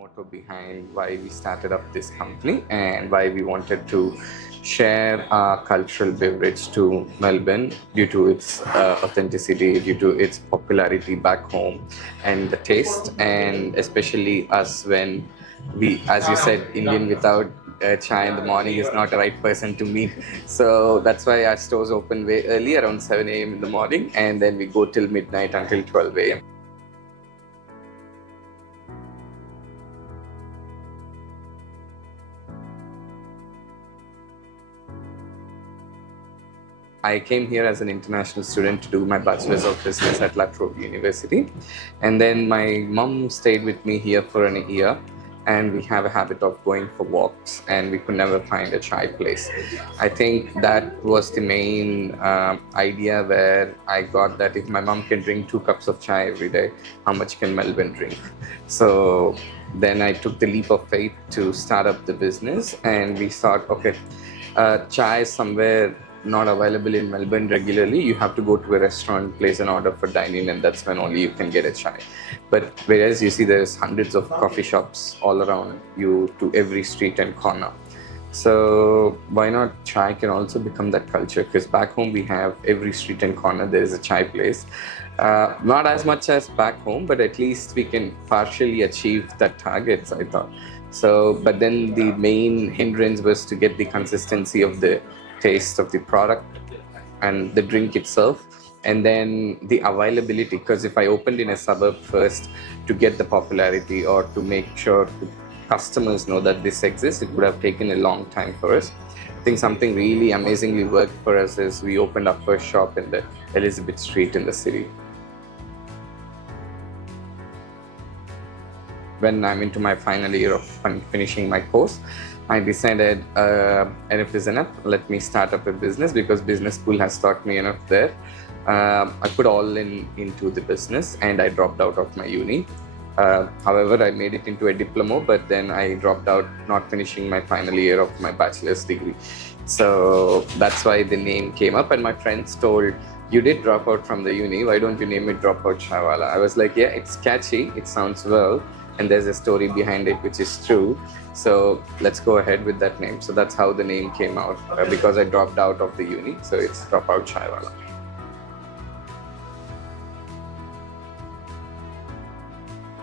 motto behind why we started up this company and why we wanted to share our cultural beverage to Melbourne due to its authenticity, due to its popularity back home, and the taste, and especially us when we, as you said, Indian without chai in the morning is not the right person to meet. So that's why our stores open way early, around 7 a.m. in the morning, and then we go till midnight until 12 a.m. I came here as an international student to do my Bachelor's of Business at La Trobe University. And then my mom stayed with me here for an year. And we have a habit of going for walks, and we could never find a chai place. I think that was the main idea where I got that if my mom can drink 2 cups of chai every day, how much can Melbourne drink? So then I took the leap of faith to start up the business, and we thought, okay, chai is somewhere not available in Melbourne regularly. You have to go to a restaurant, place an order for dining, and that's when only you can get a chai. But whereas you see there's hundreds of coffee shops all around you to every street and corner. So why not chai can also become that culture? Because back home we have every street and corner there is a chai place. Not as much as back home, but at least we can partially achieve that targets, I thought. So, but then the main hindrance was to get the consistency of the taste of the product and the drink itself, and then the availability, because if I opened in a suburb first to get the popularity or to make sure customers know that this exists, it would have taken a long time for us. I think something really amazingly worked for us is we opened our first shop in the Elizabeth Street in the city. When I'm into my final year of finishing my course, I decided enough is enough. Let me start up a business, because business school has taught me enough there. I put all into the business, and I dropped out of my uni. However, I made it into a diploma, but then I dropped out, not finishing my final year of my bachelor's degree. So that's why the name came up, and my friends told, you did drop out from the uni, why don't you name it Dropout Chaiwala? I was like, yeah, it's catchy, it sounds well, and there's a story behind it which is true, so let's go ahead with that name. So that's how the name came out, because I dropped out of the uni, so it's Dropout Chaiwala.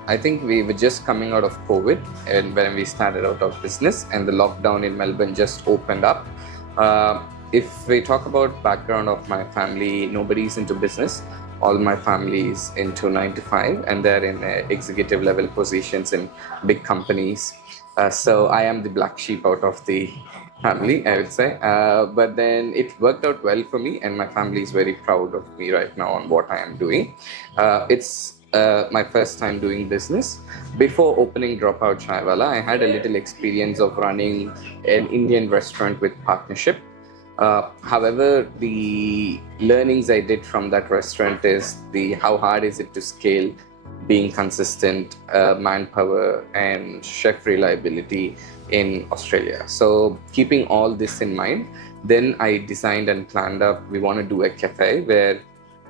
I think we were just coming out of COVID, and when we started out of business, and the lockdown in Melbourne just opened up. If we talk about background of my family, nobody's into business. All my family is into 9 to 5, and they're in executive level positions in big companies. So I am the black sheep out of the family, I would say. But then it worked out well for me, and my family is very proud of me right now on what I am doing. It's my first time doing business. Before opening Dropout Chaiwala, I had a little experience of running an Indian restaurant with partnership. However, the learnings I did from that restaurant is how hard is it to scale, being consistent, manpower, and chef reliability in Australia. So keeping all this in mind, then I designed and planned up, we want to do a cafe where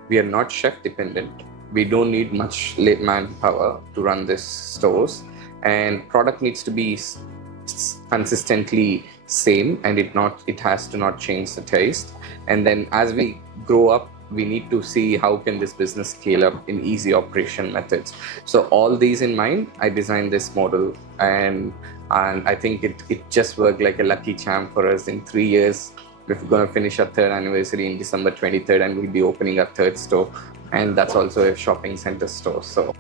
we are not chef dependent. We don't need much manpower to run these stores, and product needs to be consistently same, and it has to not change the taste. And then as we grow up, we need to see how can this business scale up in easy operation methods. So all these in mind, I designed this model, and I think it just worked like a lucky charm for us. In 3 years, we're going to finish our 3rd anniversary in December 23rd, and we'll be opening our 3rd store, and that's also a shopping center store. So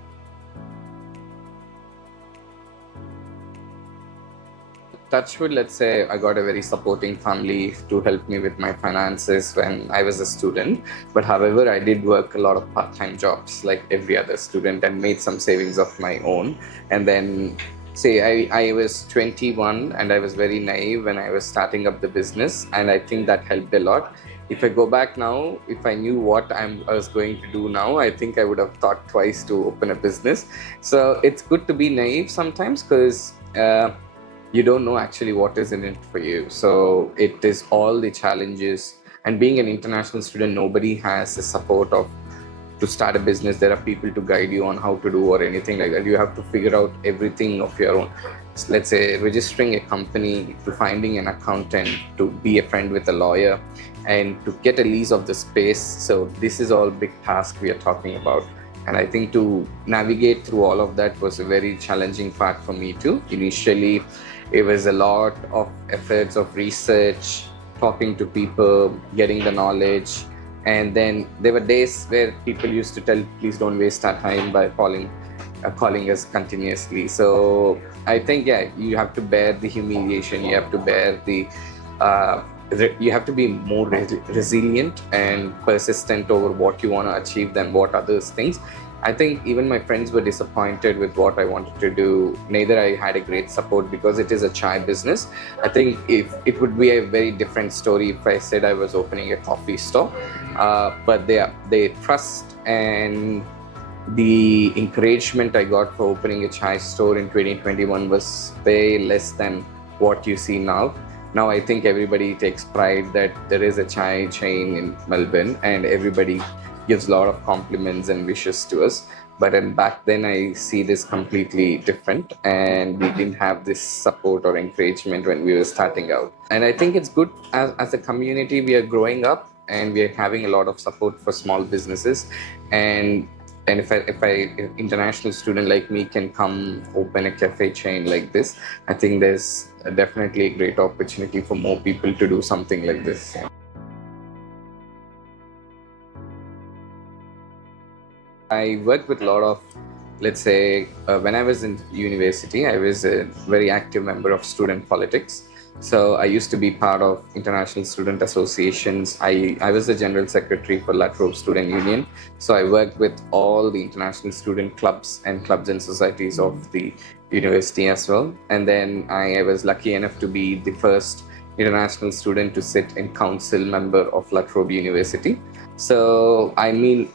touchwood, let's say I got a very supporting family to help me with my finances when I was a student. But however, I did work a lot of part-time jobs like every other student, and made some savings of my own. And then I was 21, and I was very naive when I was starting up the business, and I think that helped a lot. If I go back now, if I knew what I was going to do now, I think I would have thought twice to open a business. So it's good to be naive sometimes, because you don't know actually what is in it for you. So it is all the challenges, and being an international student, nobody has the support of to start a business, there are people to guide you on how to do or anything like that. You have to figure out everything of your own. So let's say registering a company, to finding an accountant, to be a friend with a lawyer, and to get a lease of the space. So this is all big task we are talking about. And I think to navigate through all of that was a very challenging part for me too. Initially, it was a lot of efforts of research, talking to people, getting the knowledge. And then there were days where people used to tell, please don't waste our time by calling us continuously. So I think, yeah, you have to bear the humiliation, you have to bear uh, you have to be more resilient and persistent over what you want to achieve than what others think. I think even my friends were disappointed with what I wanted to do. Neither I had a great support because it is a chai business. I think if it would be a very different story if I said I was opening a coffee store. But they trust and the encouragement I got for opening a chai store in 2021 was way less than what you see now. Now I think everybody takes pride that there is a chai chain in Melbourne and everybody gives a lot of compliments and wishes to us. But back then I see this completely different, and we didn't have this support or encouragement when we were starting out. And I think it's good as a community, we are growing up and we are having a lot of support for small businesses. And if international student like me can come open a cafe chain like this, I think there's definitely a great opportunity for more people to do something like this. I worked with a lot of, let's say, when I was in university, I was a very active member of student politics. So I used to be part of international student associations. I was the general secretary for La Trobe Student Union. So I worked with all the international student clubs and societies of the university as well. And then I was lucky enough to be the first international student to sit in council member of La Trobe University. So I mean,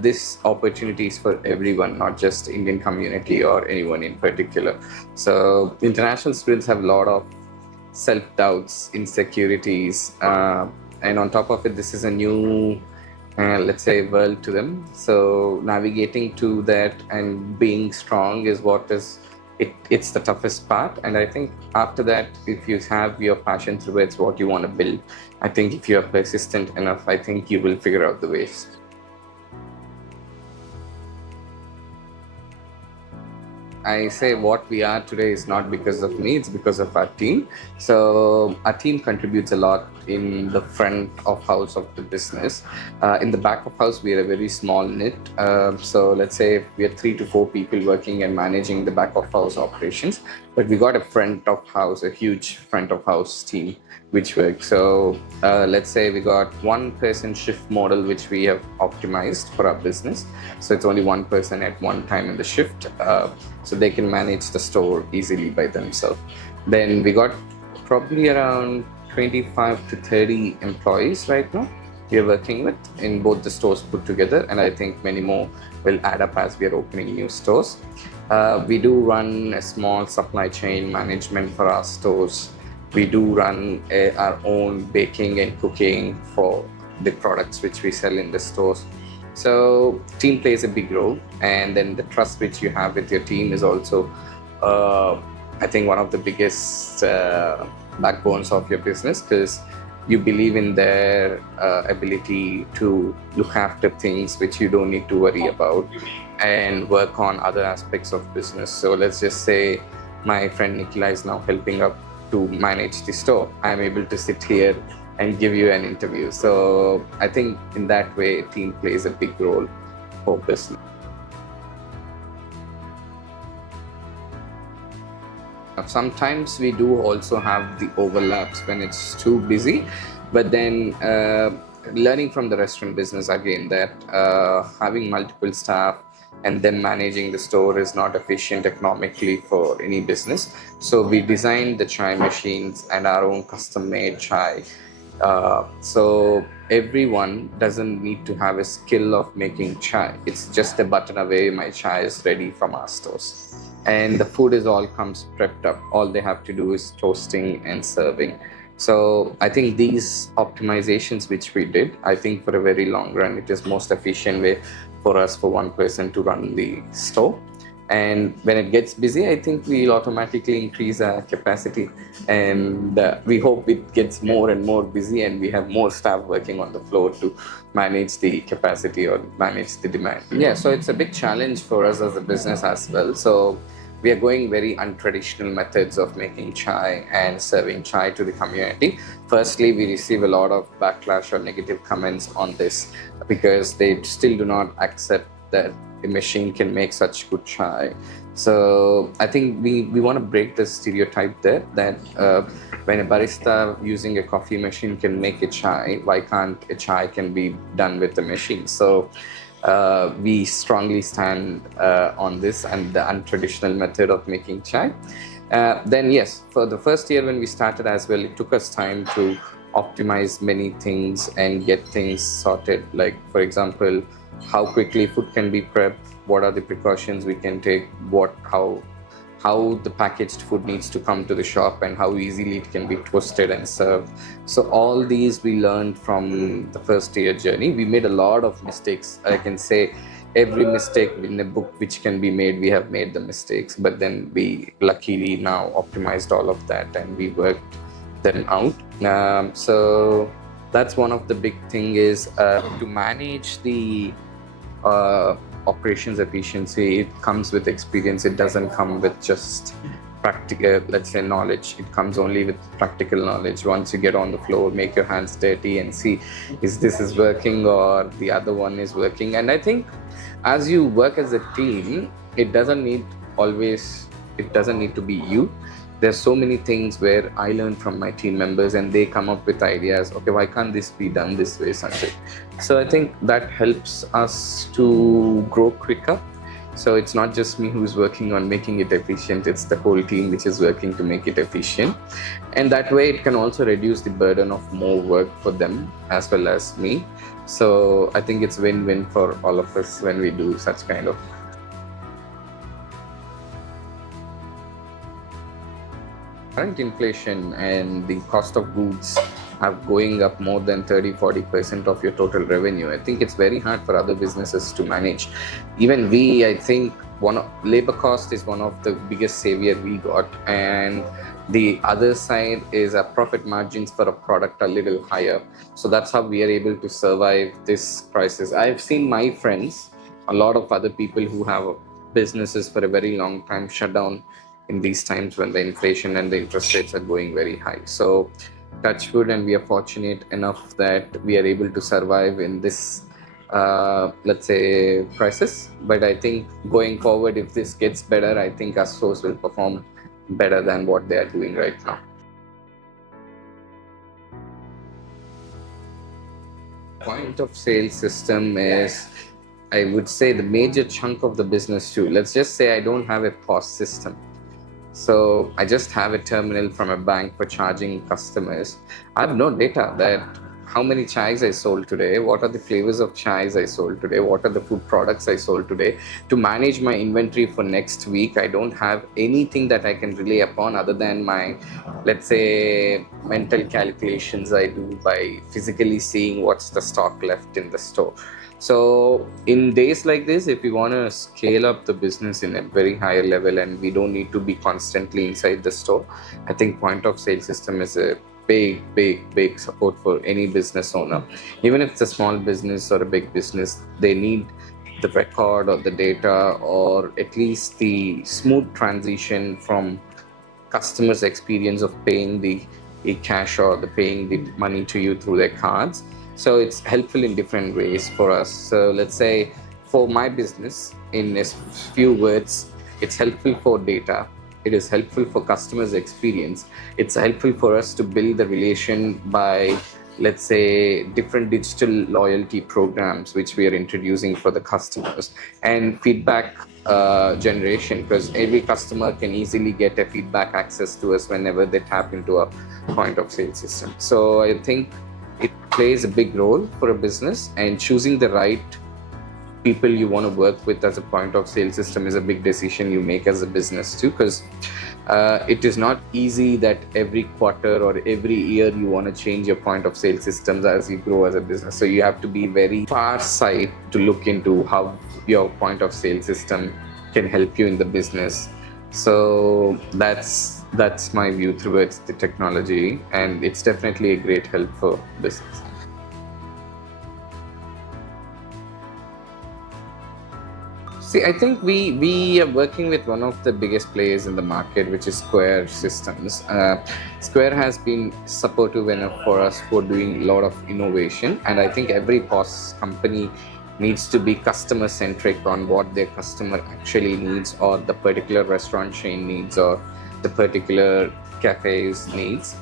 this opportunity is for everyone, not just Indian community or anyone in particular. So international students have a lot of self-doubts, insecurities, and on top of it, this is a new, let's say, world to them. So navigating to that and being strong is it's the toughest part. And I think after that, if you have your passion towards what you want to build, I think if you are persistent enough, I think you will figure out the ways. I say what we are today is not because of me, it's because of our team. So our team contributes a lot in the front of house of the business. In the back of house, we are a very small knit. So let's say we are 3 to 4 people working and managing the back of house operations. But we got a front of house, a huge front of house team which works. So let's say we got 1 person shift model which we have optimized for our business. So it's only 1 person at one time in the shift. So they can manage the store easily by themselves. Then we got probably around 25 to 30 employees right now we are working with in both the stores put together, and I think many more will add up as we are opening new stores. We do run a small supply chain management for our stores. We do run our own baking and cooking for the products which we sell in the stores. So team plays a big role, and then the trust which you have with your team is also, I think, one of the biggest backbones of your business, because you believe in their ability to look after things which you don't need to worry about and work on other aspects of business. So let's just say my friend Nicola is now helping up to manage the store. I'm able to sit here and give you an interview. So I think in that way, team plays a big role for business. Sometimes we do also have the overlaps when it's too busy, but then learning from the restaurant business again that having multiple staff and then managing the store is not efficient economically for any business. So we designed the chai machines and our own custom-made chai. So everyone doesn't need to have a skill of making chai. It's just a button away, my chai is ready from our stores. And the food is all comes prepped up. All they have to do is toasting and serving. So I think these optimizations which we did, I think for a very long run, it is most efficient way for us, for one person to run the store. And when it gets busy, I think we'll automatically increase our capacity, and we hope it gets more and more busy and we have more staff working on the floor to manage the capacity or manage the demand. Yeah, so it's a big challenge for us as a business as well. So we are going very untraditional methods of making chai and serving chai to the community. Firstly, we receive a lot of backlash or negative comments on this because they still do not accept that a machine can make such good chai. So I think we want to break the stereotype there that when a barista using a coffee machine can make a chai, why can't a chai can be done with a machine? So we strongly stand on this and the untraditional method of making chai. Then yes, for the first year when we started as well, it took us time to optimize many things and get things sorted. Like for example, how quickly food can be prepped, what are the precautions we can take, how the packaged food needs to come to the shop, and how easily it can be toasted and served. So all these we learned from the first year journey. We made a lot of mistakes. I can say every mistake in a book which can be made, we have made the mistakes, but then we luckily now optimized all of that and we worked them out. So that's one of the big thing is to manage the operations efficiency. It comes with experience. It doesn't come with just practical, let's say, knowledge. It comes only with practical knowledge. Once you get on the floor, make your hands dirty and see is this is working or the other one is working. And I think as you work as a team, it doesn't need to be you. There's so many things where I learn from my team members and they come up with ideas. Okay, why can't this be done this way, Sanjay? So I think that helps us to grow quicker. So it's not just me who's working on making it efficient, it's the whole team which is working to make it efficient. And that way it can also reduce the burden of more work for them as well as me. So I think it's win-win for all of us when we do such kind of. Current inflation and the cost of goods are going up more than 30-40% of your total revenue. I think it's very hard for other businesses to manage. Even we, I think labor cost is one of the biggest savior we got, and the other side is our profit margins for a product are a little higher. So that's how we are able to survive this crisis. I've seen my friends, a lot of other people who have businesses for a very long time shut down in these times when the inflation and the interest rates are going very high. So touch wood, and we are fortunate enough that we are able to survive in this let's say crisis. But I think going forward, if this gets better, I think our stores will perform better than what they are doing right now. Point of sale system is, I would say, the major chunk of the business too. Let's just say I don't have a POS system. So I just have a terminal from a bank for charging customers. I have no data that how many chais I sold today, what are the flavors of chais I sold today, what are the food products I sold today. To manage my inventory for next week, I don't have anything that I can rely upon other than my, let's say, mental calculations I do by physically seeing what's the stock left in the store. So in days like this, if we want to scale up the business in a very higher level and we don't need to be constantly inside the store, I think point of sale system is a big support for any business owner. Even if it's a small business or a big business, they need the record or the data, or at least the smooth transition from customers' experience of paying the cash or the paying the money to you through their cards. So it's helpful in different ways for us. So let's say for my business, in a few words, it's helpful for data. It is helpful for customers' experience. It's helpful for us to build the relation by, let's say, different digital loyalty programs which we are introducing for the customers, and feedback generation, because every customer can easily get a feedback access to us whenever they tap into a point of sale system. So I think it plays a big role for a business, and choosing the right people you want to work with as a point of sale system is a big decision you make as a business too, because It is not easy that every quarter or every year you want to change your point of sale systems as you grow as a business. So you have to be very far sight to look into how your point of sale system can help you in the business. So that's my view towards the technology, and it's definitely a great help for business. See, I think we are working with one of the biggest players in the market, which is Square Systems. Square has been supportive enough for us for doing a lot of innovation, and I think every POS company needs to be customer centric on what their customer actually needs, or the particular restaurant chain needs, or the particular cafe's needs.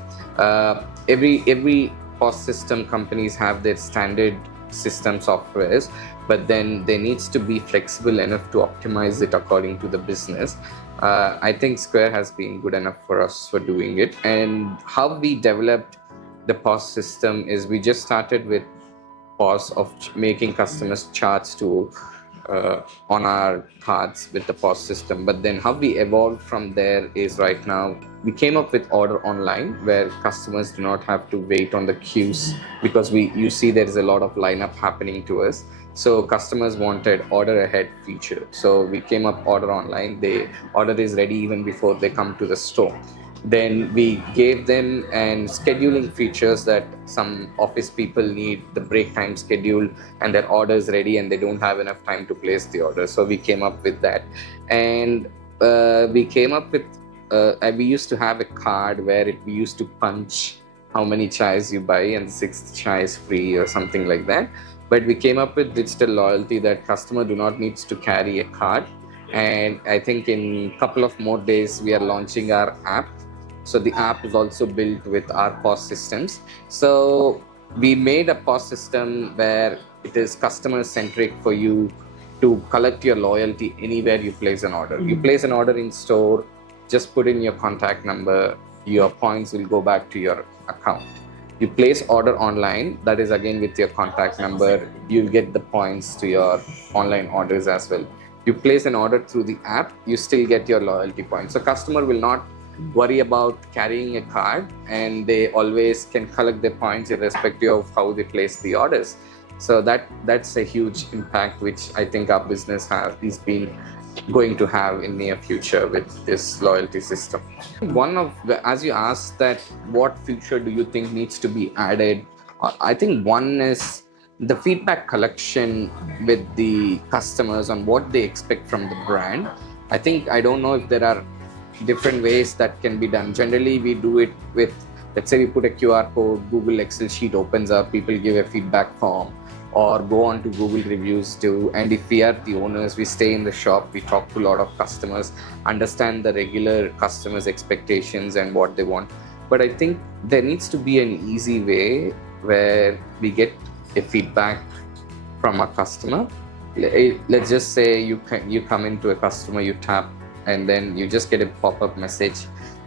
Every POS system companies have their standard system softwares, but then there needs to be flexible enough to optimize it according to the business. I think Square has been good enough for us for doing it. And how we developed the POS system is we just started with POS of making customers charge to on our cards with the POS system. But then how we evolved from there is right now we came up with order online, where customers do not have to wait on the queues, because you see there is a lot of lineup happening to us. So customers wanted order ahead feature. So we came up order online. The order is ready even before they come to the store. Then we gave them and scheduling features that some office people need the break time schedule, and their order is ready and they don't have enough time to place the order. So we came up with that. And we came up with we used to have a card where we used to punch how many chais you buy, and the sixth chai is free or something like that. But we came up with digital loyalty that customer do not needs to carry a card. And I think in a couple of more days we are launching our app. So the app is also built with our POS systems. So we made a POS system where it is customer centric for you to collect your loyalty anywhere you place an order. You place an order in store, just put in your contact number, your points will go back to your account. You place order online, that is again with your contact number, you'll get the points to your online orders as well. You place an order through the app, you still get your loyalty points. So customer will not worry about carrying a card, and they always can collect their points irrespective of how they place the orders. So that's a huge impact which I think our business is been going to have in near future with this loyalty system. One of the, as you asked that what feature do you think needs to be added, I think one is the feedback collection with the customers on what they expect from the brand. I don't know if there are different ways that can be done. Generally we do it with, let's say we put a QR code, Google Excel sheet opens up, people give a feedback form, or go on to Google reviews too. And if we are the owners, we stay in the shop, we talk to a lot of customers, understand the regular customers' expectations and what they want. But I think there needs to be an easy way where we get a feedback from a customer. Let's just say you come into a customer, you tap, and then you just get a pop-up message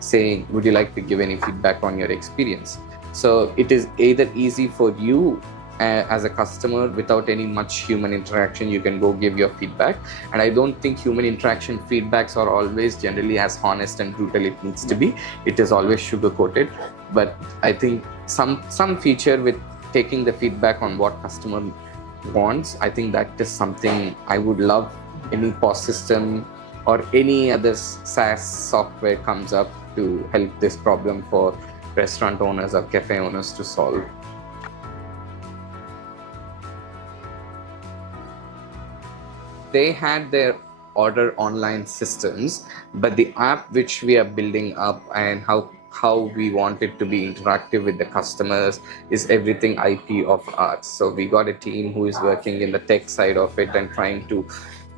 saying, would you like to give any feedback on your experience? So it is either easy for you as a customer, without any much human interaction, you can go give your feedback. And I don't think human interaction feedbacks are always generally as honest and brutal it needs to be. It is always sugar coated. But I think some feature with taking the feedback on what customer wants, I think that is something I would love any POS system or any other SaaS software comes up to help this problem for restaurant owners or cafe owners to solve. They had their order online systems, but the app which we are building up and how we want it to be interactive with the customers is everything IP of ours. So we got a team who is working in the tech side of it and trying to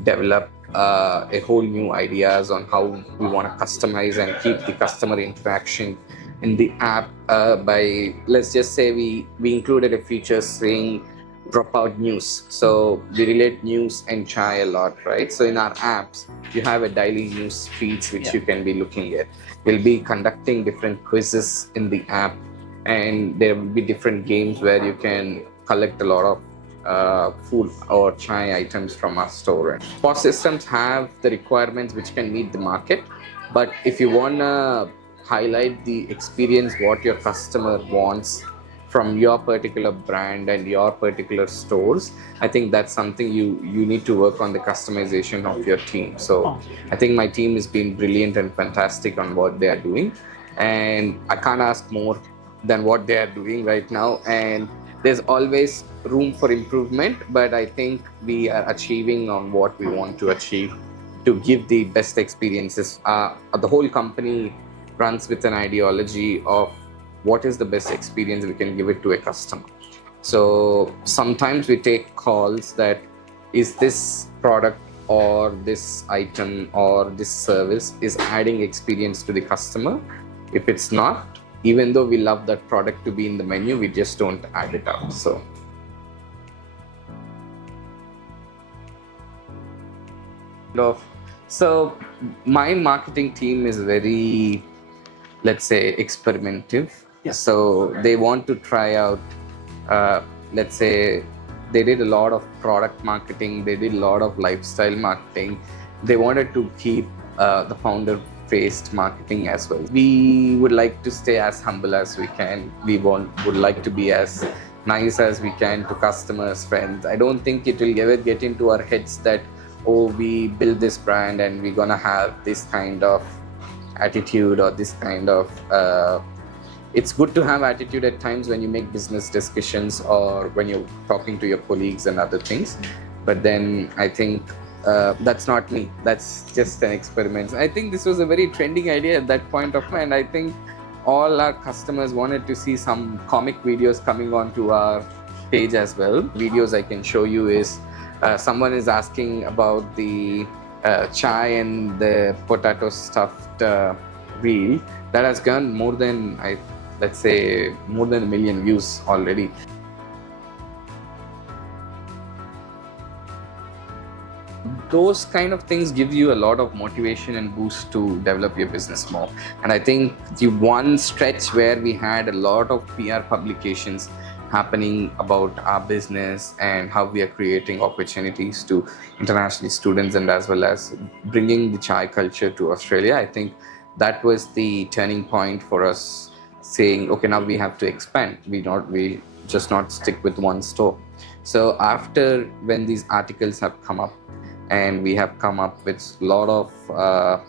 develop a whole new ideas on how we want to customize and keep the customer interaction in the app by, let's just say we included a feature saying Dropout news. So we relate news and chai a lot, right? So in our apps, you have a daily news feeds which you can be looking at. We'll be conducting different quizzes in the app, and there will be different games where you can collect a lot of food or chai items from our store. POS systems have the requirements which can meet the market, But if you want to highlight the experience, what your customer wants from your particular brand and your particular stores, I think that's something you need to work on, the customization of your team. So I think my team has been brilliant and fantastic on what they are doing, and I can't ask more than what they are doing right now. And there's always room for improvement, but I think we are achieving on what we want to achieve to give the best experiences. The whole company runs with an ideology of what is the best experience we can give it to a customer. So sometimes we take calls that, is this product or this item or this service is adding experience to the customer? If it's not, even though we love that product to be in the menu, we just don't add it up. So my marketing team is very, let's say, experimentative. Yeah. So they want to try out, let's say, they did a lot of product marketing, they did a lot of lifestyle marketing. They wanted to keep the founder faced marketing as well. We would like to stay as humble as we can. Would like to be as nice as we can to customers, friends. I don't think it will ever get into our heads that, oh, we build this brand and we're gonna have this kind of attitude or this kind of it's good to have attitude at times when you make business discussions or when you're talking to your colleagues and other things, but then I think that's not me. That's just an experiment. I think this was a very trending idea at that point of time, and I think all our customers wanted to see some comic videos coming onto our page as well. Videos I can show you is someone is asking about the chai and the potato stuffed reel that has gone more than, let's say, more than 1 million views already. Those kind of things give you a lot of motivation and boost to develop your business more. And I think the one stretch where we had a lot of PR publications happening about our business and how we are creating opportunities to international students and as well as bringing the chai culture to Australia, I think that was the turning point for us, saying, okay, now we have to expand. We just not stick with one store. So after, when these articles have come up, and we have come up with a lot of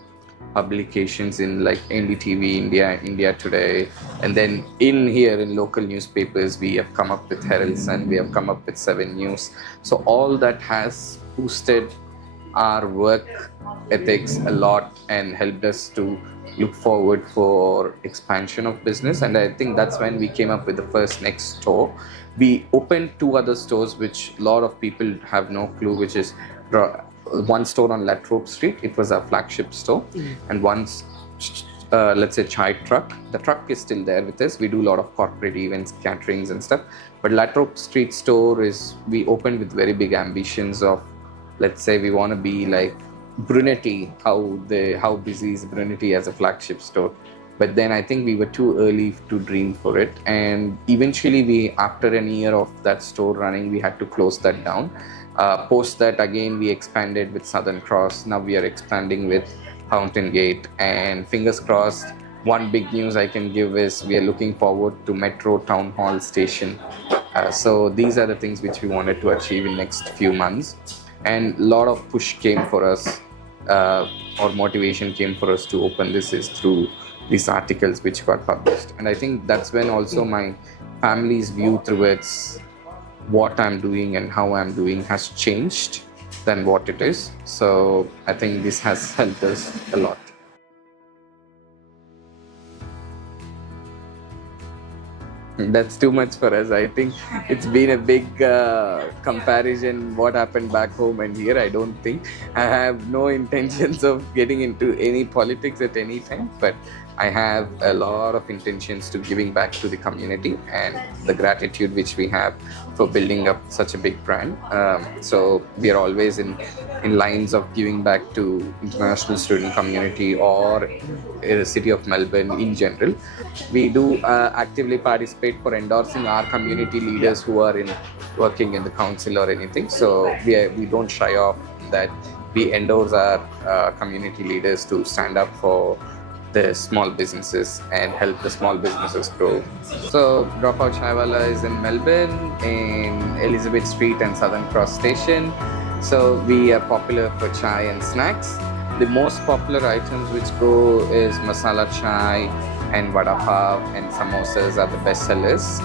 publications in like NDTV, India Today, and then in here in local newspapers, we have come up with Heralds and we have come up with 7 News. So all that has boosted our work ethics a lot and helped us to look forward for expansion of business. And I think that's when we came up with the first next store. We opened 2 other stores which a lot of people have no clue, which is one store on Latrobe Street. It was our flagship store. And once let's say chai truck. The truck is still there with us. We do a lot of corporate events, caterings and stuff. But Latrobe Street store is, we opened with very big ambitions of, let's say, we want to be like Brunetti, how busy is Brunetti as a flagship store. But then I think we were too early to dream for it. And eventually we, after a year of that store running, we had to close that down. Post that, again, we expanded with Southern Cross. Now we are expanding with Fountain Gate. And fingers crossed, one big news I can give is we are looking forward to Metro Town Hall Station. So these are the things which we wanted to achieve in next few months. And a lot of push came for us, or motivation came for us to open this is through these articles which got published. And I think that's when also my family's view towards what I'm doing and how I'm doing has changed than what it is. So I think this has helped us a lot. That's too much for us. I think it's been a big comparison what happened back home and here. I don't think I have no intentions of getting into any politics at any time, but I have a lot of intentions to giving back to the community and the gratitude which we have for building up such a big brand. So we are always in lines of giving back to international student community or the city of Melbourne in general. We do actively participate for endorsing our community leaders who are working in the council or anything. So we don't shy off that. we endorse our community leaders to stand up for the small businesses and help the small businesses grow. So Dropout Chaiwala is in Melbourne, in Elizabeth Street and Southern Cross Station. So we are popular for chai and snacks. The most popular items which go is masala chai and vada pav and samosas are the best sellers.